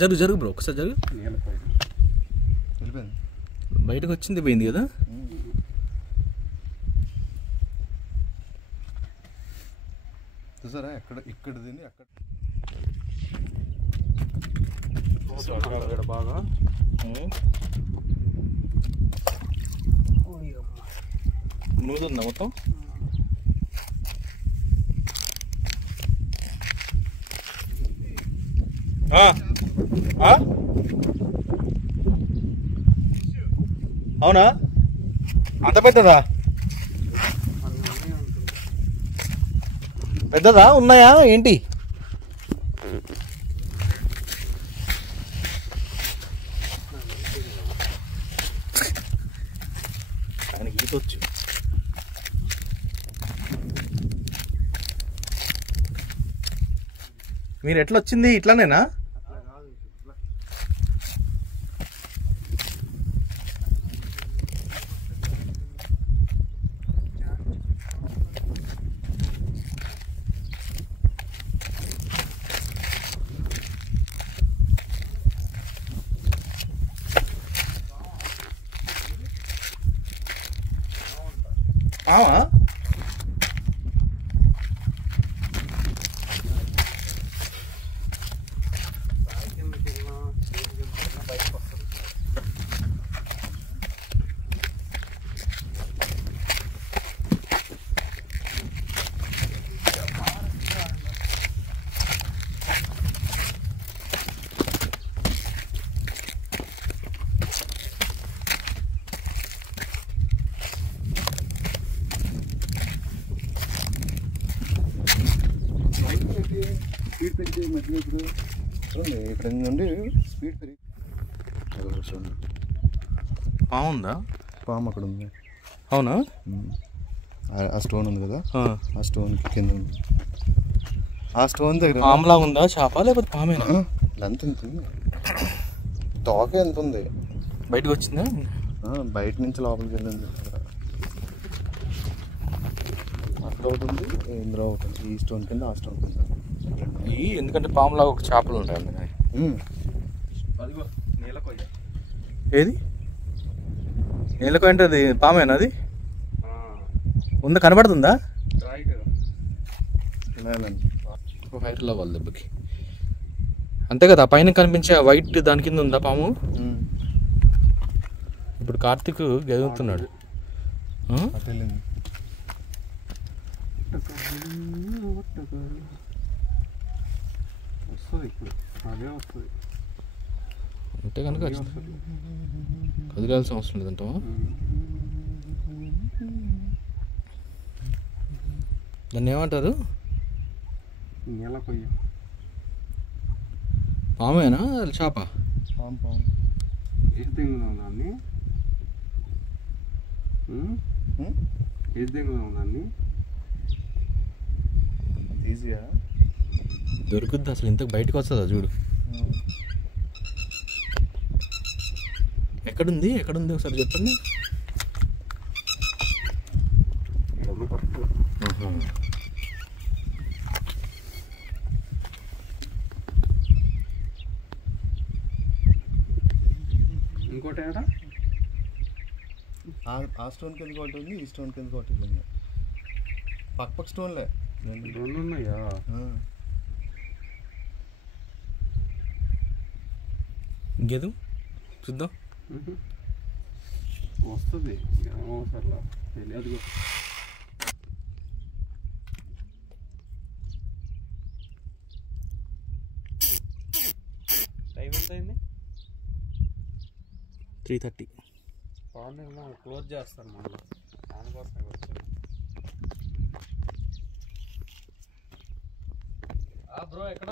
జరుగు జరుగు బ్రో, ఒకసారి జరుగు. బయటకు వచ్చింది పోయింది కదా. చూసారా ఇక్కడ తిని అక్కడ బాగా నూతుందా మొత్తం. అవునా, అంత పెద్దదా? పెద్దదా ఉన్నాయా ఏంటి? ఆయనకి ఈతొచ్చు. మీరు ఎట్లా వచ్చింది? ఇట్లానేనా? స్పీడ్ పెరిగి మధ్య ఇక్కడ నుండి స్పీడ్ పెరిగి పాము ఉందా? పాము అక్కడ ఉంది. అవునా? ఆ స్టోన్ ఉంది కదా, ఆ స్టోన్ కింద ఉంది. ఆ స్టోన్ దగ్గర పాములా ఉందా చేప లేకపోతే పామేనా? ఎంత ఉంది, తోక ఎంత ఉంది? బయటకు వచ్చిందా? బయట నుంచి లోపలికి వెళ్ళింది. అక్కడ అవుతుంది, ఇందులో అవుతుంది. ఈ స్టోన్ కింద ఆ స్టోన్ కింద. ఎందుకంటే పాములా ఒక చేపలు ఉంటాయి అందుకని. ఏది నీళ్ళకొయ్య అంటే అది పామేనా? అది ఉందా, కనబడుతుందా? హైట్లో వాళ్ళ దెబ్బకి అంతే కదా. పైన కనిపించే వైట్ దాని కింద ఉందా పాము? ఇప్పుడు కార్తీక్ గెలుగుతున్నాడు. అంటే కనుక కదిలాల్సిన అవసరం లేదంటావా? దాన్ని ఏమంటారు? పామేనా చేప? ఈజీగా దొరుకుద్ది అసలు. ఇంతకు బయటకు వస్తుందా చూడు. ఎక్కడుంది ఎక్కడుంది ఒకసారి చెప్పండి. ఇంకోటి ఏడా? ఆ స్టోన్ కింద ఒకటి ఉంది, ఈ స్టోన్ కింద ఒకటి ఉంది. పక్క స్టోన్లే రెండు ఉన్నాయా? ఇంకేదు చూద్దాం. వస్తుంది అవసరంలా తెలియదు. టైం ఎంత అయింది? 3:30. బాగుంది, క్లోజ్ చేస్తాను మళ్ళీ దానికోసమే వచ్చాను. బ్రో ఎక్కడ?